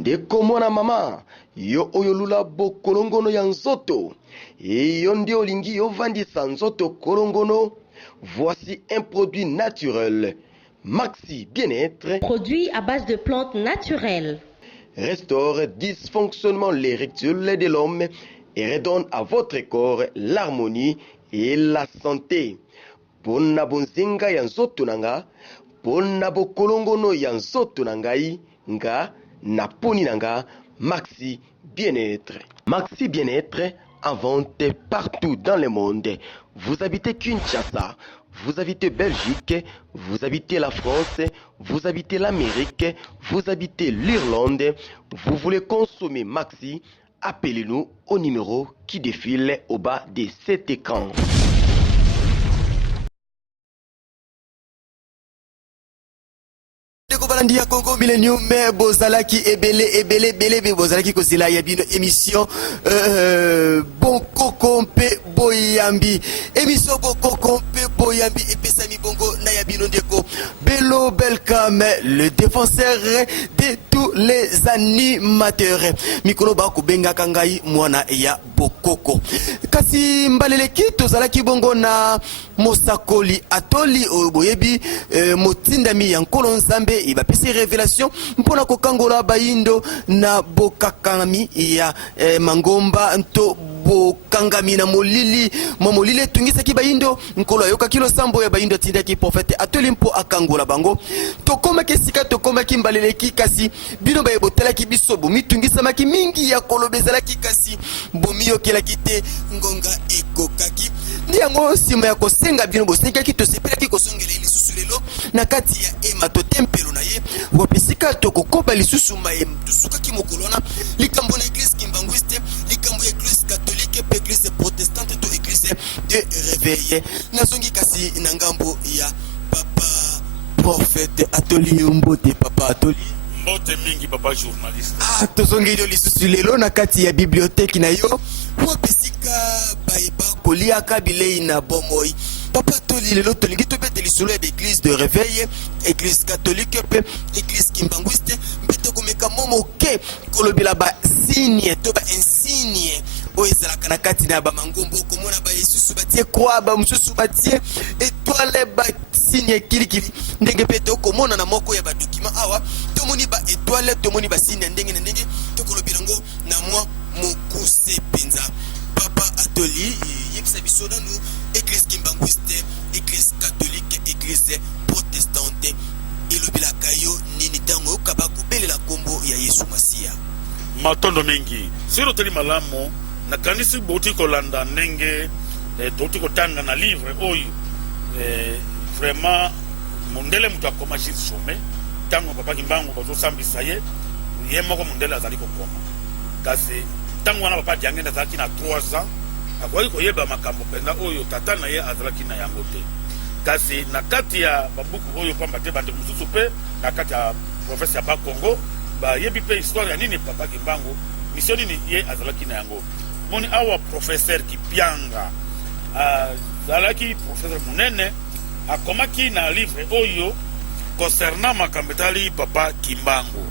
ndeko mwana mama yo oyo lula bokolongono ya nzoto yo nde olingi yovandisa nzoto kolongono. Voici un produit naturel, Maxi Bien-être, produit à base de plantes naturelles, restaure dysfonctionnement l'érectile de l'homme et redonne à votre corps l'harmonie et la santé. Pona bonzenga ya nzoto nanga, pona bokolongono ya nzoto nangai, nga na poni nanga, Maxi Bien-être. Maxi Bien-être, inventé partout dans le monde. Vous habitez Kinshasa, vous habitez Belgique, vous habitez la France, vous habitez l'Amérique, vous habitez l'Irlande, vous voulez consommer Maxi, appelez-nous au numéro qui défile au bas de cet écran. Ndia Congo Millennium mais bozalaki ebele bozalaki kozila ya bino émission Boko Kompe Boyambi émission Boko Kompe Boyambi epesami bongo na ya bino ndeko Bello Belkam le défenseur de tous les animateurs mikolo ba ko benga kangai mwana ya Bokoko kasi mbaleleki tozalaki bongo na Mosakoli Atoli oboyebi motindami ya nkolo nzambe ibapesi révélation mpona kokangola baindo na bokakami ya mangomba nto bokangami na molili molili etungisaki baindo nkolo ayoka kilo sambo ya baindo atindaki prophète Atoli mpo akangola bango tokomaki esika tokomaki mbaleleki kasi bino bayebotelaki biso bomitungisamaki mingi ya koloba ezalaki kasi bomiyokelaki te ngonga ekokaki ndiango nsima ya kosenga bino bosengaki tosepelaki kosongela lisusu lelo na kati ya emato tempelo na ye wapesika tokokoba lisusu maye tusukaki mokolo wana likambo na église kimbanguiste likambo ya église catholique pe église protestante to église de réveil nazongi kasi na ngambo ya papa prophète Atoli Mbote papa Atoli Mbote mingi papa journaliste tozongi yo lisusu lelo na kati ya bibliothèque na yo wapesika bayeba koliaka bilei na bomoi papa Atoli lelo tolingi tobete lisolo ya église de réveil église catholique pe église kimbanguiste mpe tokomeka momoke kolobela ba signe to ba insigne oyo ezalaka na kati na bamangombo okomona bayesusu batie kwa bamosusu batie etoile basigne kilikili ndenge mpe tokomona na moko ya badokima awa tomoni ba etoile tomoni basigne ya ndenge na ndenge tokolobela ngo na mwa mokuse mpenza papa Atoli yebisa biso nanu église kimbanguiste église catholique église protestante elobelaka yo nini ntango okaba kobelela kombo ya Yesu Masiya matondo mingi siro teli malamu na kanisi boti kolanda ndenge toti kotanga na livre oyo vraiment mondele mutu akoma jisome tango papa Kimbangu bazosambisa ye moko mondele azali kokoma kasi tango wana papa Diangenda azalaki na 3 ans akwai koyeba makambo penza oyo tata na ye azalaki na yango te kasi na kati ya babuku oyo pamba te bande mususu pe na kati ya province ya Bakongo bayebi pe histoire ya nini papa Kimbangu mission nini ye azalaki na yango moni awa professeur Kipianga azalaki professeur munene akomaki na livre oyo concernant makambo etali papa Kimbangu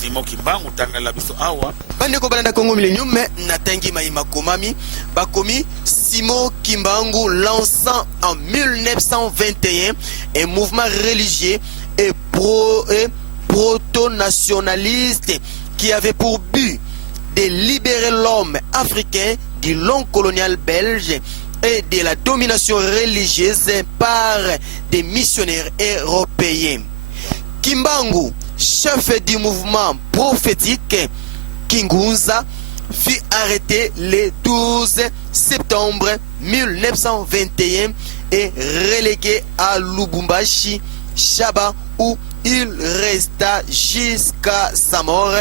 Simo Kimbangu tangala biso awa bande ko balanda Congo Millennium na tangi maima komami bakomi Simo Kimbangu lançant en 1921 un mouvement religieux et proto-nationaliste qui avait pour but de libérer l'homme africain du long colonial belge et de la domination religieuse par des missionnaires européens. Kimbangu, chef du mouvement prophétique Kingunza, fut arrêté le 12 septembre 1921 et relégué à Lubumbashi, Chaba, où il resta jusqu'à sa mort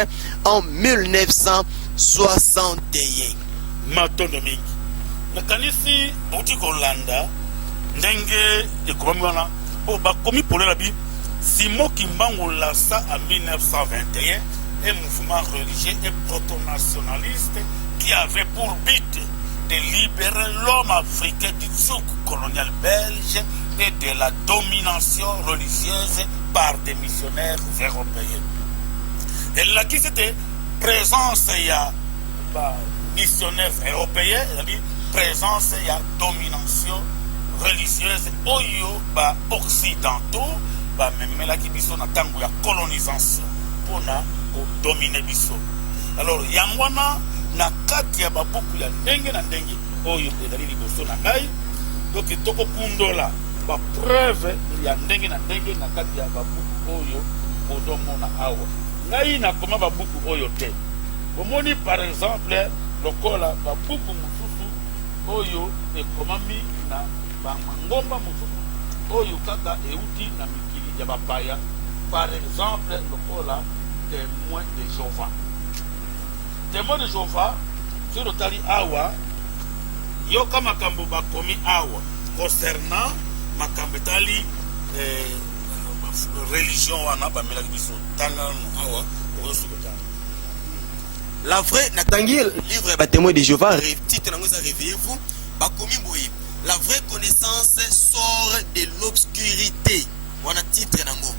en 1961. matondo mingi na kanisi boti kolanda ndenge ekomi wana o bakomi polela bi Simo Kimbangu lassa en 1921 un mouvement religieux et proto-nationaliste qui avait pour but de libérer l'homme africain du joug colonial belge et de la domination religieuse par des missionnaires européens. Et là qui c'était présence ya missionnaires européens, c'est-à-dire présence ya domination religieuse oyo occidentaux bamemelaki biso na ntango ya colonisation mpona kodomine biso. Alors yango wana na kati ya babuku ya ndenge na ndenge oyo ezali liboso na ngai, donc tokopundola bapreuve ya ndenge na ndenge na kati ya babuku oyo ozomona awa. Ngai nakoma babuku oyo te. Omoni par exemple lokola babuku mosusu oyo ekomami na bamangomba mosusu oyo kaka euti na mikili ya bapaya, par exemple lokola témoin de Jéhovah. Témoin de Jéhovah sur otali awa yoka makambo bakomi awa concernant makambo etali religion wana bamelaki biso tanga awa oyosukotana. La vraie Natangi livre Témoin de Jéhovah, titre réveillez-vous, bakomi boye. La vraie connaissance sort de l'obscurité. Voilà titre nango.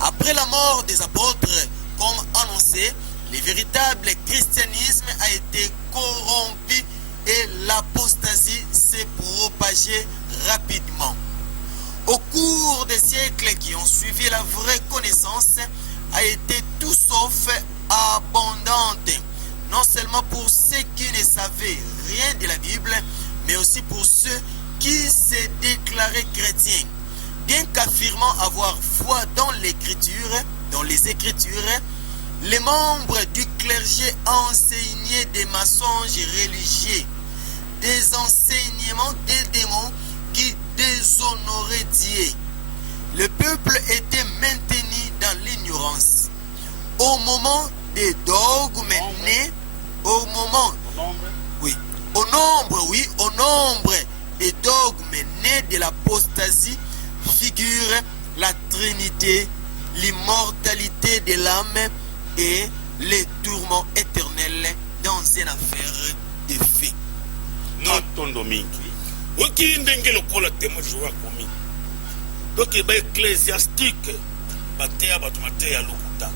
Après la mort des apôtres, comme annoncé, le véritable christianisme a été corrompu et l'apostasie s'est propagée rapidement. Au cours des siècles qui ont suivi, la vraie connaissance a été tout sauf abondante, non seulement pour ceux qui ne savaient rien de la Bible, mais aussi pour ceux qui se déclaraient chrétiens. Bien qu'affirmant avoir foi dans les Écritures, les membres du clergé enseignaient des mensonges religieux, des enseignements des démons qui déshonoraient Dieu. Le peuple était maintenu dans l'ignorance. Au moment des dogmes nés, au nombre des dogmes nés de l'apostasie figure la Trinité, l'immortalité de l'âme et les tourments éternels dans une affaire de fait. Non tondo mingi. Oki ndenge lokola témoin de Jéhovah komi. Donc ba ecclésiastique bateya bato mateya lokuta.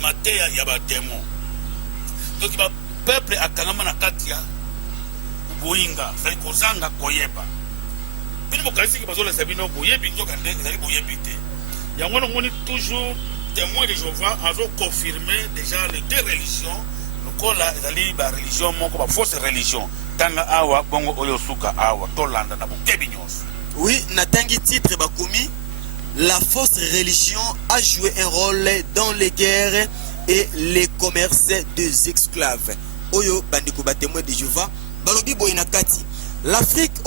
Mateya ya ba démon. Donc ba peuple akangama na kati ya boyinga, sai kozanga koyeba. Bino bokalisi ki bazola sabino boyebi nzoka ndenge zali boyebi te. Yango ngoni toujours témoin de Jéhovah a confirmé déjà les deux religions. Lokola ezali ba religion moko ba fausse religion. Tanga awa bongo oyo suka awa tolanda na bukebi nyonso. Oui, natangi titre bakomi la fausse religion a joué un rôle dans les guerres et les commerces des esclaves. Oyo bandiko ba témoin de Jéhovah balobi boinakati. L'Afrique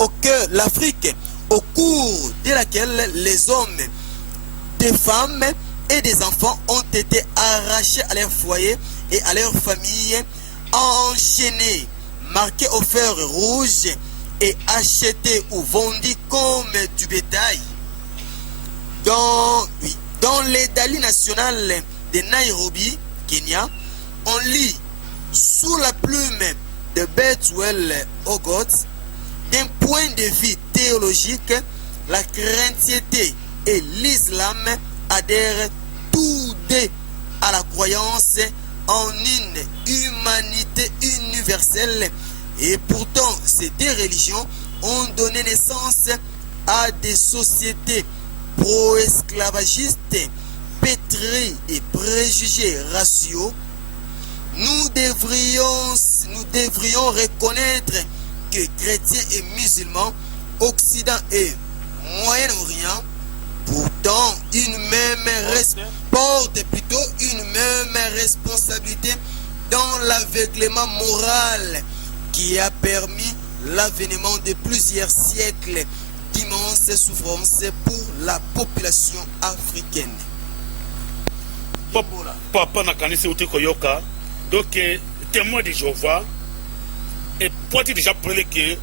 au cours de laquelle les hommes, des femmes et des enfants ont été arrachés à leur foyer et à leur famille, enchaînés, marqués au fer rouge et achetés ou vendus comme du bétail. Dans les Dali nationales de Nairobi, Kenya, on lit sous la plume de Bethwell Ogots, d'un point de vue théologique, la chrétienté et l'islam adhèrent tous deux à la croyance en une humanité universelle, et pourtant ces deux religions ont donné naissance à des sociétés pro-esclavagistes pétries de préjugés raciaux. Nous devrions reconnaître que chrétiens et musulmans, Occident et Moyen-Orient, pourtant portent plutôt une même responsabilité dans l'aveuglement moral qui a permis l'avènement de plusieurs siècles d'immenses souffrances pour la population africaine. Papa nakanisi uti koyoka donc témoin de Jéhovah et pointé déjà pour que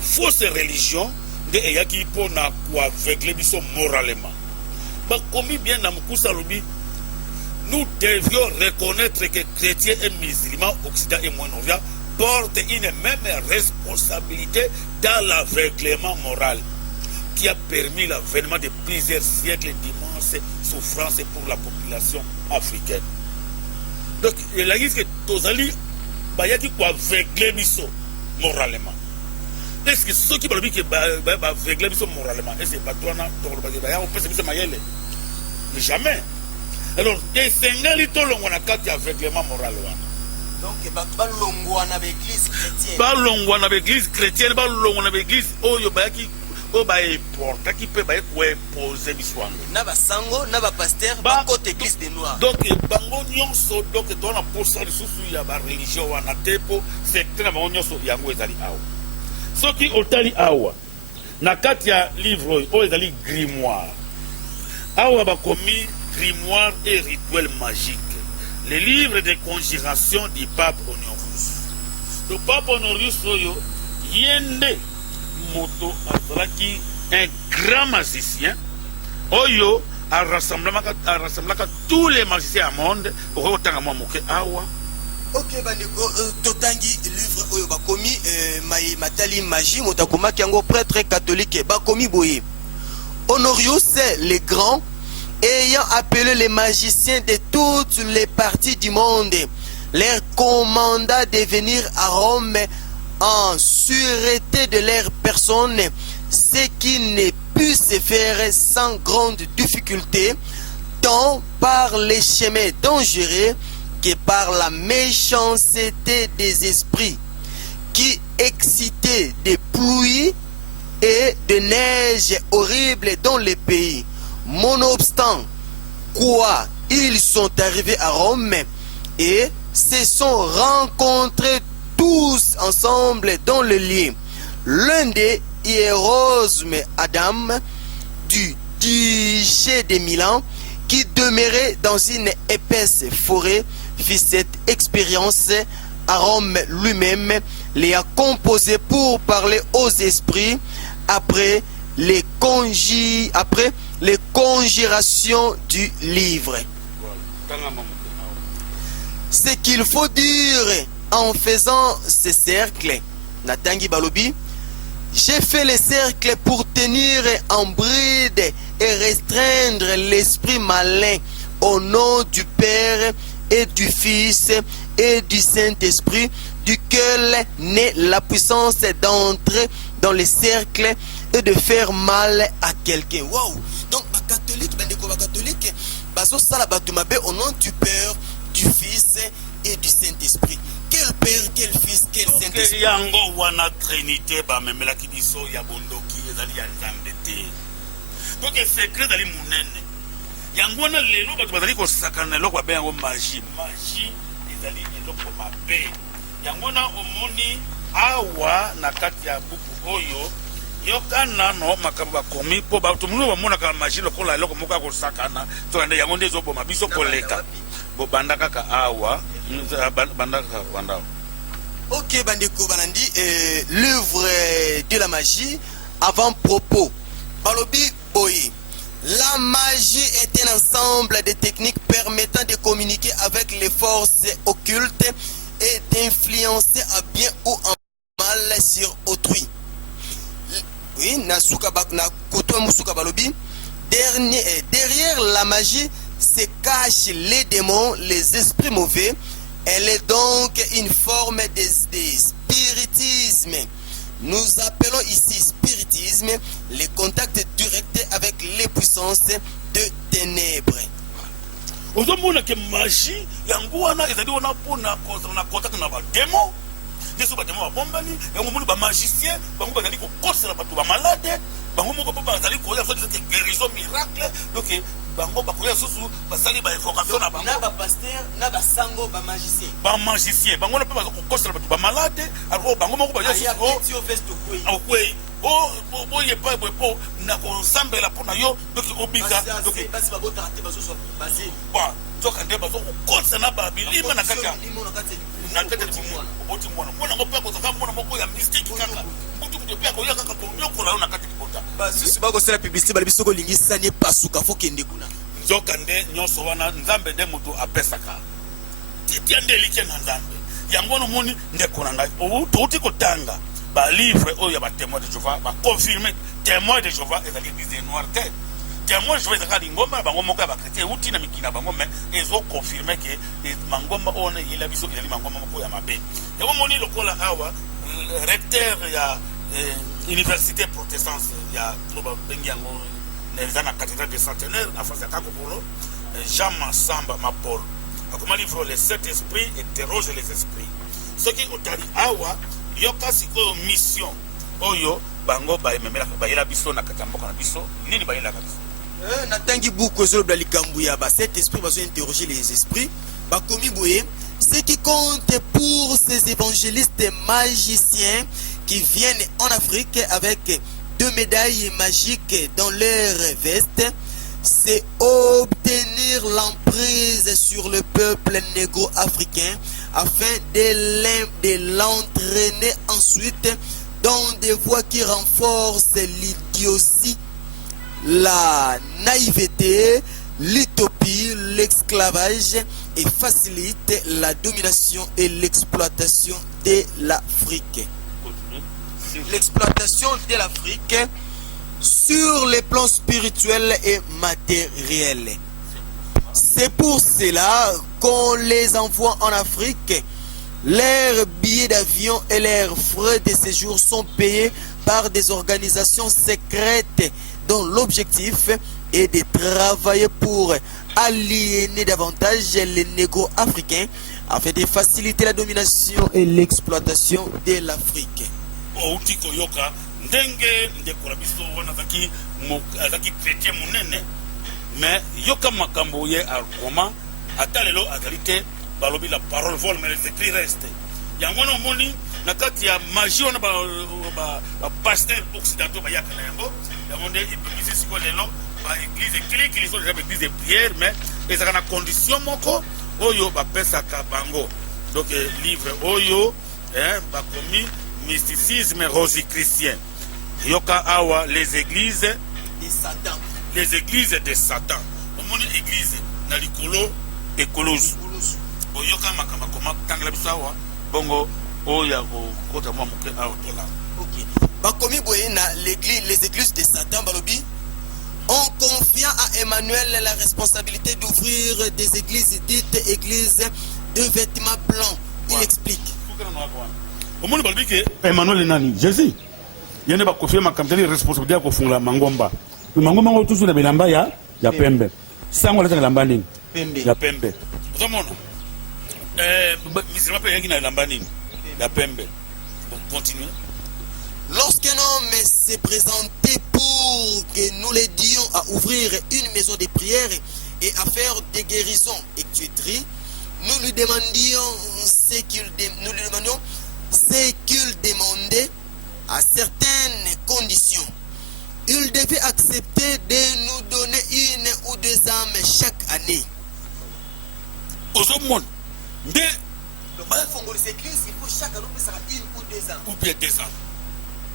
fausse religion de eyaki pona kwa aveugler biso moralement. Ba komi bien na mukusa lobi nous devions reconnaître que chrétiens et musulmans, Occident et Moyen-Orient portent une même responsabilité dans l'aveuglement moral qui a permis l'avènement de plusieurs siècles d'immenses souffrances pour la population africaine. Donc la guise que tozali bayaki ko aveugler biso moralement. Est-ce que ceux qui balobi que ba aveugler biso moralement est-ce pas toi na to ba ya on peut se mayele? Jamais. Alors esengali to longo na kati aveuglement moral wana. Donc balongwa na l'église chrétienne. Balongwa na l'église chrétienne, balongwa na l'église oyo bayaki o ba importa qui peut ba ko imposer biswango. Na ba sango na ba pasteur ba côté église des noirs. Donc bango nyonso donc to na posa lisusu ya ba religion wana tepo secteur bango nyonso yango ezali awa. Soki otali awa na kati ya livre oyo ezali grimoire. Awa ba komi grimoire et rituel magique. Le livre de conjuration du pape Honorius. Le pape Honorius oyo yende moto azalaki un grand magicien oyo a rassemblé tous les magiciens du monde pour autant moi moke awa. Ok bandeko totangi livre oyo bakomi matali magie motakomaki yango prêtre catholique bakomi boye. Honorius le grand ayant appelé les magiciens de toutes les parties du monde, leur commanda de venir à Rome en sûreté de leur personne, ce qui ne put se faire sans grande difficulté, tant par les chemins dangereux que par la méchanceté des esprits, qui excitaient des pluies et de neige horribles dans les pays. Nonobstant quoi, ils sont arrivés à Rome et se sont rencontrés tous ensemble dans le lit. L'un des Hierosme Adam du duché de Milan, qui demeurait dans une épaisse forêt, fit cette expérience à Rome lui-même, les a composés pour parler aux esprits après les conjurations du livre. Ce qu'il faut dire en faisant ce cercle, Natangi Balobi, j'ai fait le cercle pour tenir en bride et restreindre l'esprit malin au nom du Père et du Fils et du Saint-Esprit, duquel naît la puissance d'entrer dans le cercle et de faire mal à quelqu'un. Wow! Donc, les catholiques, les catholiques, au nom du Père, du Fils et du Saint-Esprit. Quel Père, quel Fils, quel Saint-Esprit? Yango wana Trinité ba memela ki biso ya bondoki ezali ya Nzambe te. Donc secret ezali munene. Yango wana lelo bato bazali ko sakana eloko ba yango magie. Magie ezali eloko mabe. Yango wana omoni awa na kati ya buku oyo yokana no makamba komi po bato munu bamona ka magie lokola eloko moko ko sakana to ande yango ndezo boma biso koleka. Bo banda kaka awa banda kaka banda. Ok bandeko banandi l'œuvre de la magie avant propos. Balobi boy. La magie est un ensemble de techniques permettant de communiquer avec les forces occultes et d'influencer à bien ou en mal sur autrui. Oui, nasuka na koto musuka balobi. Derrière la magie se cachent les démons, les esprits mauvais. Elle est donc une forme de spiritisme. Nous appelons ici spiritisme les contacts directs avec les puissances de ténèbres. Ozomona ke magie yango wana ezali wana pona na contact na ba démons. Deso ba démons ba bombani, yango mona ba magicien, bango bazali ko kosela bato ba malade, bango moko ba bazali ko ya fait des guérisons miracles. Donc bango ba koya susu basali ba invocation na bango. Na ba pasteur, na ba sango ba magicien. Ba magicien, bango na pe ba ko kosela bato ba malade, alors bango moko ba ya susu. Okwe. Oh ye pas bo na ko sambela pona yo donc obika donc basi ba bota te bazo so basé. Ba toka nde bazo ko kosela ba bilima na kaka. Na kaka timwana. Oboti mwana. Mwana mo pe ko saka mwana moko ya mystique kaka. Mbutu ko pe ko ya kaka ko nyoko la na kati kibota. Basi si ba ko sala publicité ba biso ko lingisa ne pasuka fo kende kuna. Nzoka nde nyonso wana Nzambe nde mutu apesaka. Titi ande like na Nzambe. Yango no moni nde kona ngai. O tuti ko tanga. Ba livre oyo ba témoin de Jéhovah ba confirmer témoin de Jéhovah et l'église noire. témoin je vais dire lingomba bango moko ba chrétien uti na mikina bango mais ils ont confirmé que mangomba on il a biso il mangomba moko ya mabe et on moni lokola awa recteur ya université protestante ya loba bengi yango na cathédrale de centenaire na face ya Kakopolo Jean Massamba Mapol akoma livre les sept esprits interroge les esprits ce qui otali awa yoka siko mission oyo bango ba ememela ba yela biso na katamboka na biso nini ba yela biso natangi beaucoup sur le Likambouya, cet esprit va interroger les esprits. Bakomi Boye, ce qui compte pour ces évangélistes magiciens qui viennent en Afrique avec 2 médailles magiques dans leur veste, c'est obtenir l'emprise sur le peuple négro-africain afin de l'entraîner ensuite dans des voies qui renforcent l'idiotie, la naïveté, l'utopie, l'esclavage et facilite la domination et l'exploitation de l'Afrique. L'exploitation de l'Afrique sur les plans spirituels et matériels. C'est pour cela qu'on les envoie en Afrique. Leurs billets d'avion et leurs frais de séjour sont payés par des organisations secrètes dont l'objectif est de travailler pour aliéner davantage les négro-africains afin de faciliter la domination et l'exploitation de l'Afrique. Mais yoka makambo ye argoma atalelo agalite balobi la parole vole mais les écrits restent yangono moni nakati ya magie on ba pasteur occidentaux ba yakana yango yamonde église siko lelo ba église clique les autres églises de prière mais ezaka na condition moko oyo ba pesa ka bango donc livre oyo ba komi mysticisme rosichristien yoka awa les églises de Satan. Les églises de Satan. Au monde église na likolo écologie. Boyoka makama koma tangla bisawa bongo oya ko kota mwa muke autola. OK. Bakomi boyena les églises de Satan balobi en confiant à Emmanuel la responsabilité d'ouvrir des églises dites églises de vêtements blancs. Il explique. Au monde balobi que Emmanuel nani Jésus. Yene ba confier makamteli responsabilité ko fungula mangomba. Mangomba ngo tusu na bilamba ya pembe. Sango leta bilamba nini? Pembe. Ya pembe. Utamona? Misima pe yangi na bilamba nini? Ya pembe. Bon, continuez. Lorsqu'un homme s'est présenté pour que nous l'aidions à ouvrir une maison de prière et à faire des guérisons et tueries, nous lui demandions ce qu'il demandait à certaines conditions. Il devait accepter de nous donner 1 ou 2 âmes chaque année. Au monde, donc, pour les églises, il faut chaque année faire 1 ou 2 âmes. Ou bien 2 ans.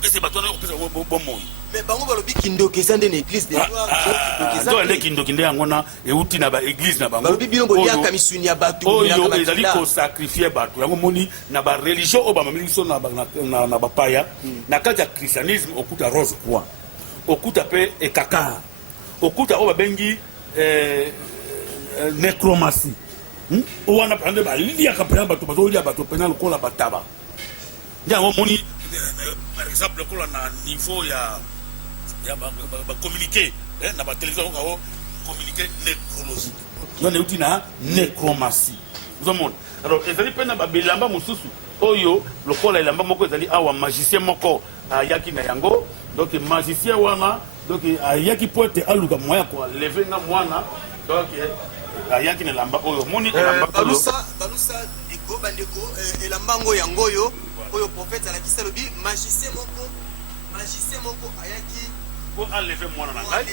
Et c'est bâtonné au plus bon bon. Mais par exemple, le Kindo qui est une église de noirs, donc Kindo qui est en et outil na ba église na bango. Le Bible dit que Kamisunia batu. Oh yo, ils allaient ko sacrifier batu. Yango moni na ba religion o ba mamiliso na ba paya. Na kati ya christianisme okuta rose quoi. Okuta pe e kaka. Okuta o ba bengi nécromancie. O wana prendre ba lilia kapela batu bazo lilia batu penal ko la bataba. Yango moni par exemple ko na niveau ya communiquer na ba télévision ko communiquer nécrologique. Donc outi na nécromancie. Vous monde. Alors ezali pena ba bilamba mususu oyo lokola elamba moko ezali awa magicien moko ayaki na yango. Donc magicien wana donc ayaki pote aluka moya ko lever na mwana donc ayaki na lamba oyo moni elamba balusa diko bandeko elamba ngo yango yo oyo prophète alakisa lobi magicien moko ayaki ko enlever mwana na ngai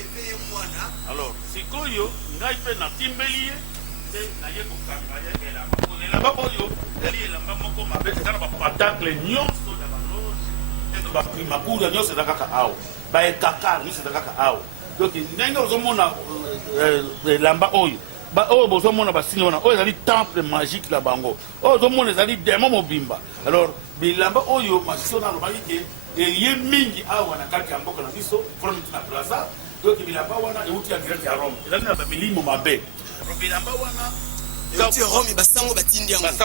alors sikoyo ngai pe na timbeli te na ye ko kanga ye elamba oyo dali elamba moko mabe kana ba patacle nyonso da baloge et ba primakura nyonso da kaka awo ba ekaka nyonso da kaka awo donc ndenge ozomona elamba oyo ba oyo bozomona basini wana oyo ezali temple magique la bango oyo ozomona ezali démon mobimba alors bilamba oyo magicien na lobaki ke ye mingi awa na kati ya mboka na biso front na plaza donc bilamba wana euti ya direct ya Rome ezali na bamilimo mabe bilamba wana euti Rome basango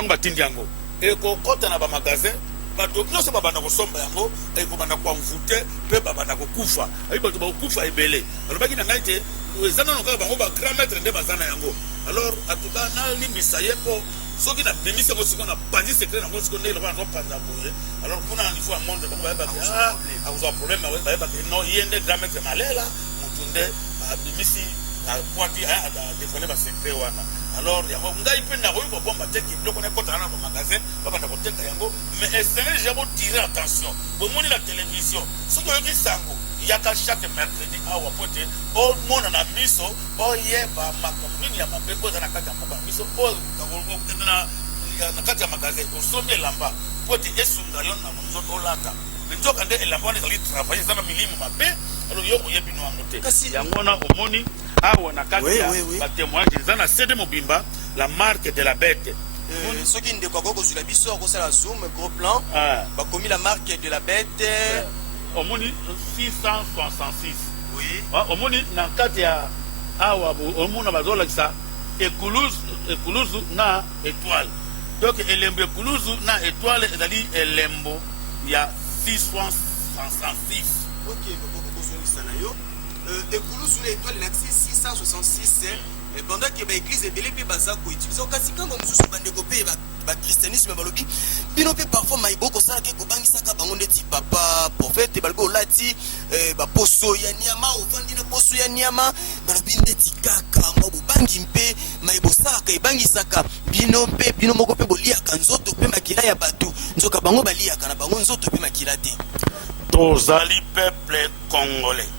batindi yango ekokota na bamagasin bato nyonso babanda kosomba yango ekobanda koamvute mpe babanda kokufa ayi bato bakokufa ebele balobaki na ngai te eza nano kaka bango bagrand maître nde baza na yango alors atuka nalimbisa ye mpo soki na bimisi yango sikoyo na panzi secret nango sikoyo ndenge lokola nazopanza boye alors mpona na niveau ya monde bango bayebaki akozwa problème bayebaki no ye nde grand maître malela motu nde babimisi apointi adefale basecret wana alors yango ngai mpe nakoki kobomba te biloko nakotana na bamagasin babanda koteka yango mais esengeli ja botire attention bomoni na télévision soki oyoki sango yaka chaque mercredi awa po te omona na miso oyeba makambo nini ya mabe po eza na kati ya mboka na miso po okende na kati ya magasin osombi elamba po te esunga yo na nzoto olata me nzoka nde elamba wana ezali travaille eza na milimo mabe alors yo koyebi no yango te yango wana omoni awa na kati ya batémoignage eza na CD Mobimba la marque de la bête soki ndeko akokozwila biso akosala zoom gros plan bakomi la marque de la bête omoni 666 oui omoni na kati ya awa omona bazolakisa ekuluzu na étoile donc elembo ekuluzu na étoile ezali elembo ya 666 ok bokozongisa na yo ekuluzu na étoile elakisi 666 pendant que l'église est belle pe baza ko utiliser kasi kango mususu bandeko pe ba christianisme balobi bino pe parfois maiboko sala ke ko bangisa ka bango ndeti papa prophète balgo lati ba poso ya nyama ovandi na poso ya nyama balobi ndeti kaka mabo bangi mpe maibo sala ka bangisa ka bino moko pe bolia ka nzoto pe makila ya batu nzoka bango balia kana bango nzoto pe makila te tozali peuple congolais.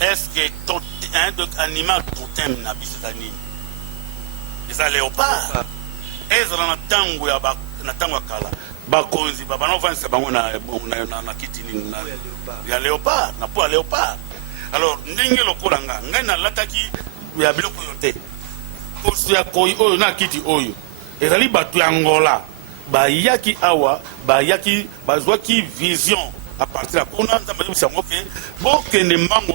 Est-ce que ton animal totem na bisita nini? Eza léopard. Ezra na tango ya kala. Bakonzi bana vanisa bango na kiti nini ya léopard, na po léopard. Alors ndenge lokola ngai na lataki ya biloko yote. Poso ya koyi oyo na kiti oyo. Ezali batu ya Angola. Bayaki awa, bazwaki vision. À partir de là, on a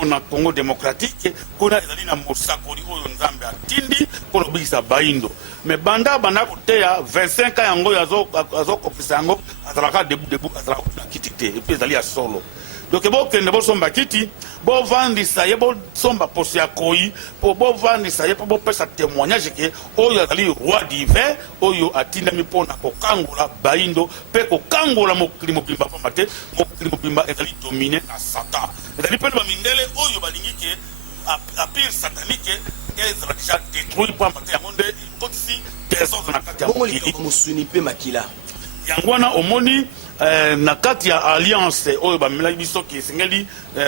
na Congo démocratique, kuna ezali na mosakoli oyo nzambe atindi pour obisa baindo. Mais banda koteya 25 ans yango yazo kopisa yango azalaka debout azalaka na kitite et puis ezali ya solo. Donc bokende bosomba kiti, bo vandisa ye bo somba poso ya koyi, po bo vandisa ye po bo pesa témoignage ke oyo azali roi divin, oyo atinda mipona ko kangola baindo, pe ko kangola mokili mobimba pa mate, mokili mobimba ezali dominé na Satan. Ezali pe ba mindele oyo balingi ke a pire satanique ezala déjà détruit pa mate ya monde kotisi trésor na kati ya mokili musuni pe makila. Yangwana omoni na kati ya alliance oyo bamelaki biso ki esengeli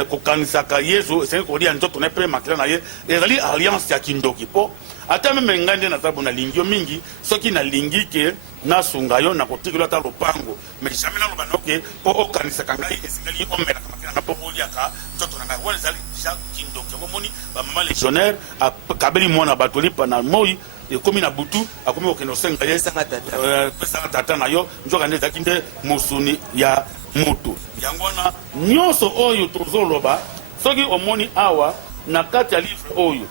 kokanisaka yesu esengeli kolia nzoto na pe makila na ye ezali alliance ya kindoki po ata meme ngai nde naza bona lingio mingi soki nalingi ke nasunga yo na kotikela ata lopango mais jamais naloba noke po okanisaka ngai esengeli omelaka makila na po oliaka nzoto na ngai wana ezali déjà kindoki omoni bamama légionnaire akabeli mwana bato lipa na moi ekomi na butu akomi okende osenga ye pesanga tata na yo nzoka nde ezalaki nde mosuni ya mutu yango wana nyonso oyo tozoloba soki omoni awa na kati ya livre oyo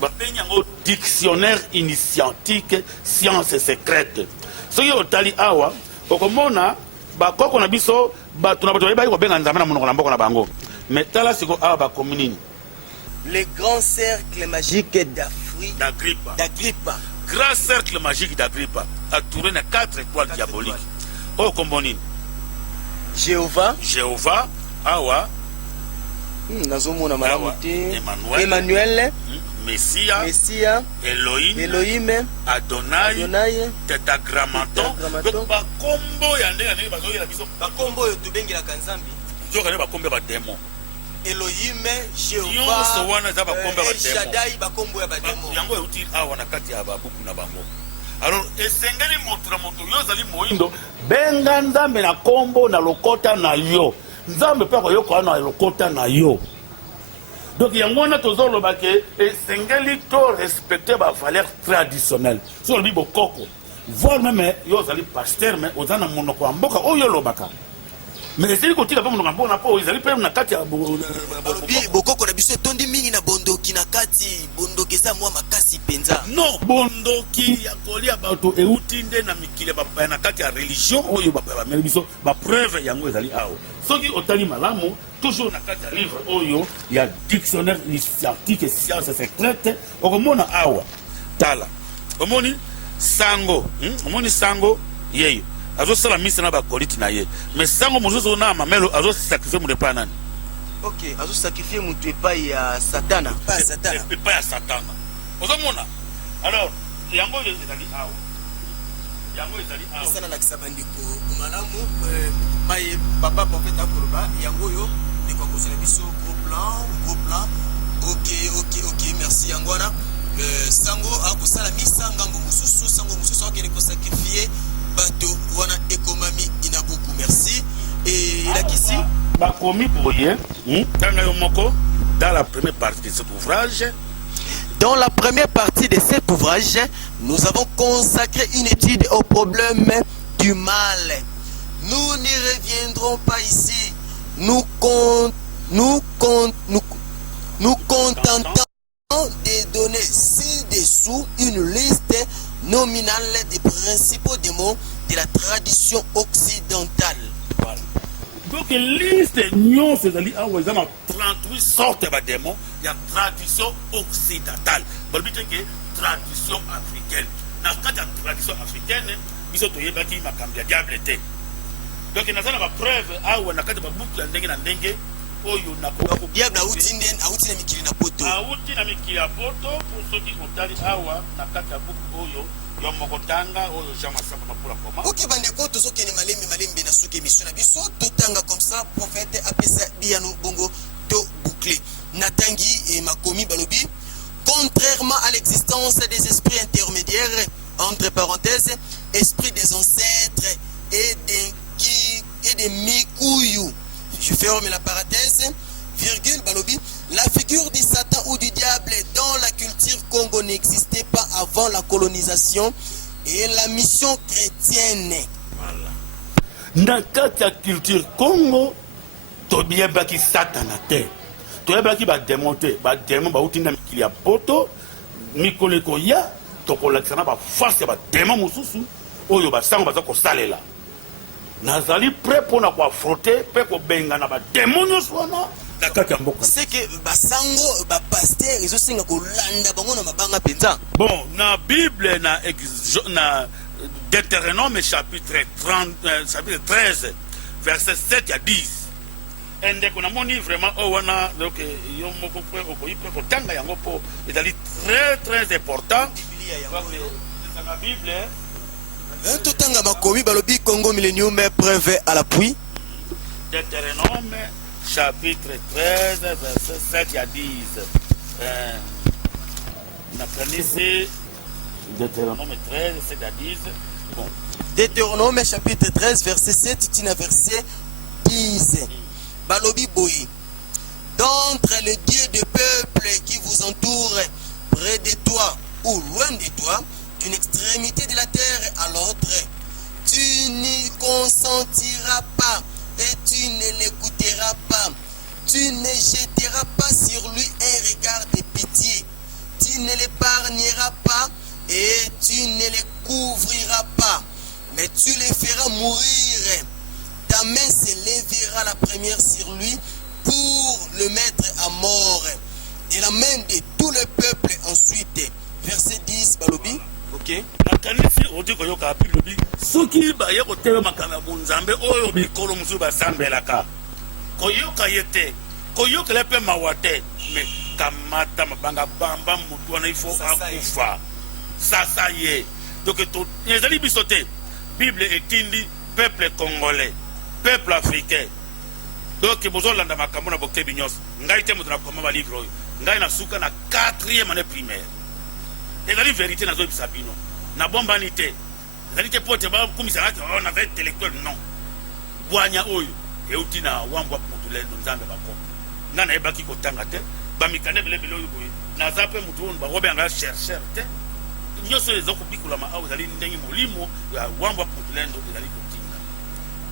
babengi yango dictionnaire initiatique science secrète soki otali awa okomona bakoko na biso bato na bato bayebaki kobenga nzambe na monoko na mboka na bango mais tala siko awa bakomi nini le grand cercle magique d'Agrippa. Grand cercle magique d'Agrippa a tourné na 4 étoiles diaboliques. Oh, combonine. Jéhovah, awa. Nazomona malamuti. Emmanuel. Messia. Elohim. Adonai. Tetragrammaton. Ba kombo ya ndenge bazoyela biso. Ba kombo yo tubengela kanzambi. Nzoka ne ba kombo ba démon. Elohim, Jéhovah, Shaddai, bakombo ya bademo. Yango euti awa na kati ya babuku na bango. Alors esengeli moto na moto yo zali moindo benga nzambe na kombo na lokota na yo. Nzambe pe ko yoko na lokota na yo. Donc yango na tozoloba ke esengeli to respecter ba valeurs traditionnelles. Sur le bibo koko. Voir même yo zali pasteur mais ozana monoko ya mboka oyo lobaka. Mais c'est le côté là pour nous rendre na po ils allaient pas na kati ya bokoko na biso tondi mingi na bondoki na kati bondoki eza mwa makasi penza. Non, bondoki ya kolia bato euti nde na mikili ya na kati ya religion oyo bameli biso bapreuve yango ezali awa. Soki otali malamu toujours na kati ya livre oyo ya dictionnaire scientifique science secrète okomona awa tala omoni sango omoni sango yeyo azosala misa na bakoliti na ye mais sango mosusu na mamelo azosacrifie mu repas nani. Ok, azosacrifie mutu epai ya satana. Pas satana. Epai ya satana ozomona. Alors yango ezali awa yango ezali awa sana na kisabandiko malamu maye papa prophète akoloba yango yo ndiko kozela biso gros plan. Ok, merci yangwana. Sango akosala misa ngambo mususu sango mususu akende ko sacrifier bato wana ekomami inabuku. Merci. Et la kisi bakomi boye tanga yo moko dans la première partie de cet ouvrage. Dans la première partie de cet ouvrage, nous avons consacré une étude au problème du mal. Nous n'y reviendrons pas ici. Nous contentons de donner ci-dessous une liste nominale des principaux démons de la tradition occidentale. Voilà. Donc liste nyonso ezali awa eza na 38 sortes ya démons ya tradition occidentale. Balobi te ke tradition africaine. Na kati ya tradition africaine biso toyebaki makambo ya diable te. Donc naza na bapreuve awa na kati ya babuku ya ndenge na ndenge oyo nakoka diable auti na mikili na poto. Auti na mikili ya poto pour soki otali awa na kati ya buku oyo yo mokotanga oyo jama samba pour la koma. Ok bandeko tozokene malembe na suki émission na biso totanga comme ça prophète apesa biano bongo to bouclé. Natangi et makomi balobi contrairement à l'existence des esprits intermédiaires entre parenthèses esprits des ancêtres et des mikuyu. Je ferme la parenthèse, virgule, balobi. La figure du Satan ou du diable dans la culture Congo n'existait pas avant la colonisation et la mission chrétienne. Voilà. Dans la culture Congo, tobiebaki Satana te. Tobiebaki ba démonter, ba démon ba utinda mikili ya poto, mikoleko ya, tokolakisana ba face ba démon mususu, oyo ba sango baza ko salela. Nazali prêt pour na kwa frotter, prêt ko benga na ba démon nyoswana. C'est que basango ba pasteur ils osinga ko landa bango na mabanga penza. Bon, na Bible na Deutéronome chapitre 13 verset 7 à 10. Ende kuna moni vraiment owana donc yo moko pe okoyi pe ko tanga yango po ezali très important. La Bible tout tanga makomi balobi Congo Millennium preuve à l'appui. Deutéronome chapitre 13 verset 7 à 10. Nakanisi Deutéronome 13 7 à 10. Bon. Deutéronome chapitre 13 verset 7 tina verset 10. Balobi boyi. D'entre les dieux de peuple qui vous entourent, près de toi ou loin de toi, d'une extrémité de la terre à l'autre, tu n'y consentiras pas et tu ne l'écouteras pas. Tu ne jetteras pas sur lui un regard de pitié. Tu ne l'épargneras pas et tu ne le couvriras pas. Mais tu le feras mourir. Ta main se lèvera la première sur lui pour le mettre à mort. Et la main de tout le peuple ensuite. Verset 10, Balobi. Ok. Nakanisi odi koyoka Bible. Soki ba ye kotela makana bunzambe oyo bikolo musu basambelaka. Koyoka yete. Koyoka lepe mawate. Mais kamata mabanga bamba mutu wana ifo akufa. Sasa ye. Donc to ezali bisote. Bible etindi peuple congolais, peuple africain. Donc bozolanda makambo na bokte binyos. Ngai te mutu na koma livre oyo. Ngai na suka na 4e année primaire. Ezali vérité na zo bisabino. Na bomba ni te. Ezali te pote ba kumisana ke on avait intellectuel non. Bwanya oyo euti na wambwa mutulendo nzambe bako. Ngana ebaki kotanga te. Ba mikane bele oyo boye. Na zape mutu on ba robe anga chercher te. Nyoso ezoko bikula ma au ezali ndengi molimo ya wambwa mutulendo ezali kotinga.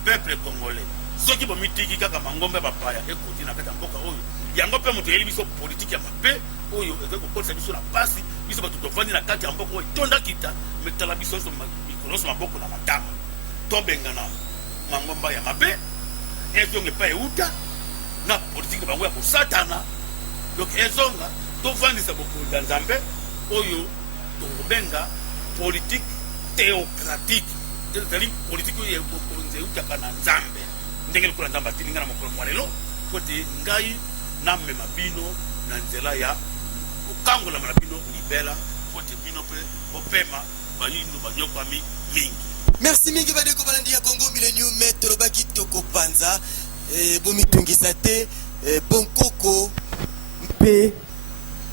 Peuple congolais. Soki bo mitiki kaka mangombe bapaya ekotina kata mboka oyo yango mpe moto eyeli biso politike ya mabe oyo ekokolisa biso na pasi biso bato tovandi na kati ya mboka oyo etonda kita metala biso nyonso maboko na matama tobengana mangomba ya mabe ezonga epai euta na politike bango ya kosatana donc ezonga tovandisa bokonzi ya nzambe oyo tokobenga politique théocratique c'est-à-dire politique oyo bokonzi eutaka na nzambe ndenge lokola nzambe atindi ngai na mokolo mwa lelo po te ngai namema bino na nzela ya kokangola na bino libela po te bino mpe bopema bayino banyokwami mingi. Merci mingi badeko balandi ya Congo Millennium Maître Baki Toko Panza bomitungisa te bonkoko mpe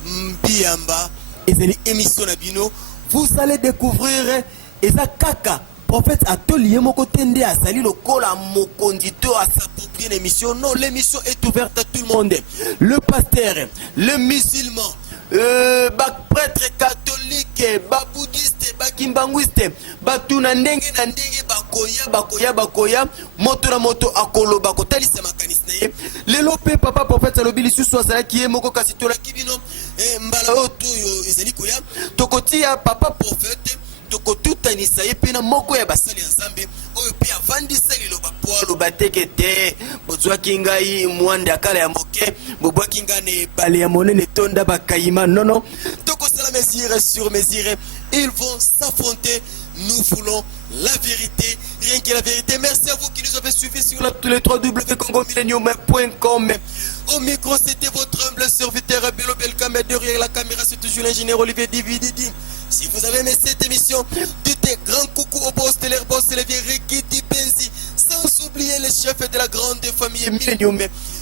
mbiamba ezali émission na bino vous allez découvrir eza kaka prophète atelier moko tende asali lokola mokondito à s'approprier l'émission. Non, l'émission est ouverte à tout le monde. Le pasteur, le musulman, prêtre catholique, bouddhiste, kimbanguiste, batuna ndenge na ndenge bakoya moto na moto akolo bakotali se makanisi na ye. Lelo pe papa prophète alobi lisusu azala ki ye moko kasi tola kibino mbala oto yo ezali koya tokotia papa prophète toko tutanisa ye pena moko ya basali ya nzambe oyo pe avandisa liloba po aloba teke te bozwaki ngai mwanda akala ya moke bobwaki ngai na ebale ya monene tonda bakayima nono tokosala mesure sur mesure. Ils vont s'affronter. Nous voulons la vérité, rien que la vérité. Merci à vous qui nous avez suivis sur les www.congomillenium.com. Au micro, c'était votre humble serviteur Bello Belkam. Derrière la caméra, c'est toujours l'ingénieur Olivier Divididi. Si vous avez aimé cette émission, dites un grand coucou au boss de l'air, boss de la Rikiti Benzi. Sans oublier les chefs de la grande famille Millennium.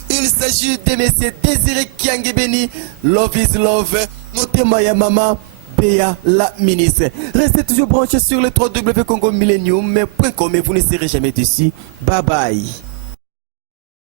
Il s'agit de messieurs Désiré Kiangebeni. Love is love. Motema ya mama. Béa la ministre. Restez toujours branchés sur le www.congomillenium.com et vous ne serez jamais déçus. Bye bye.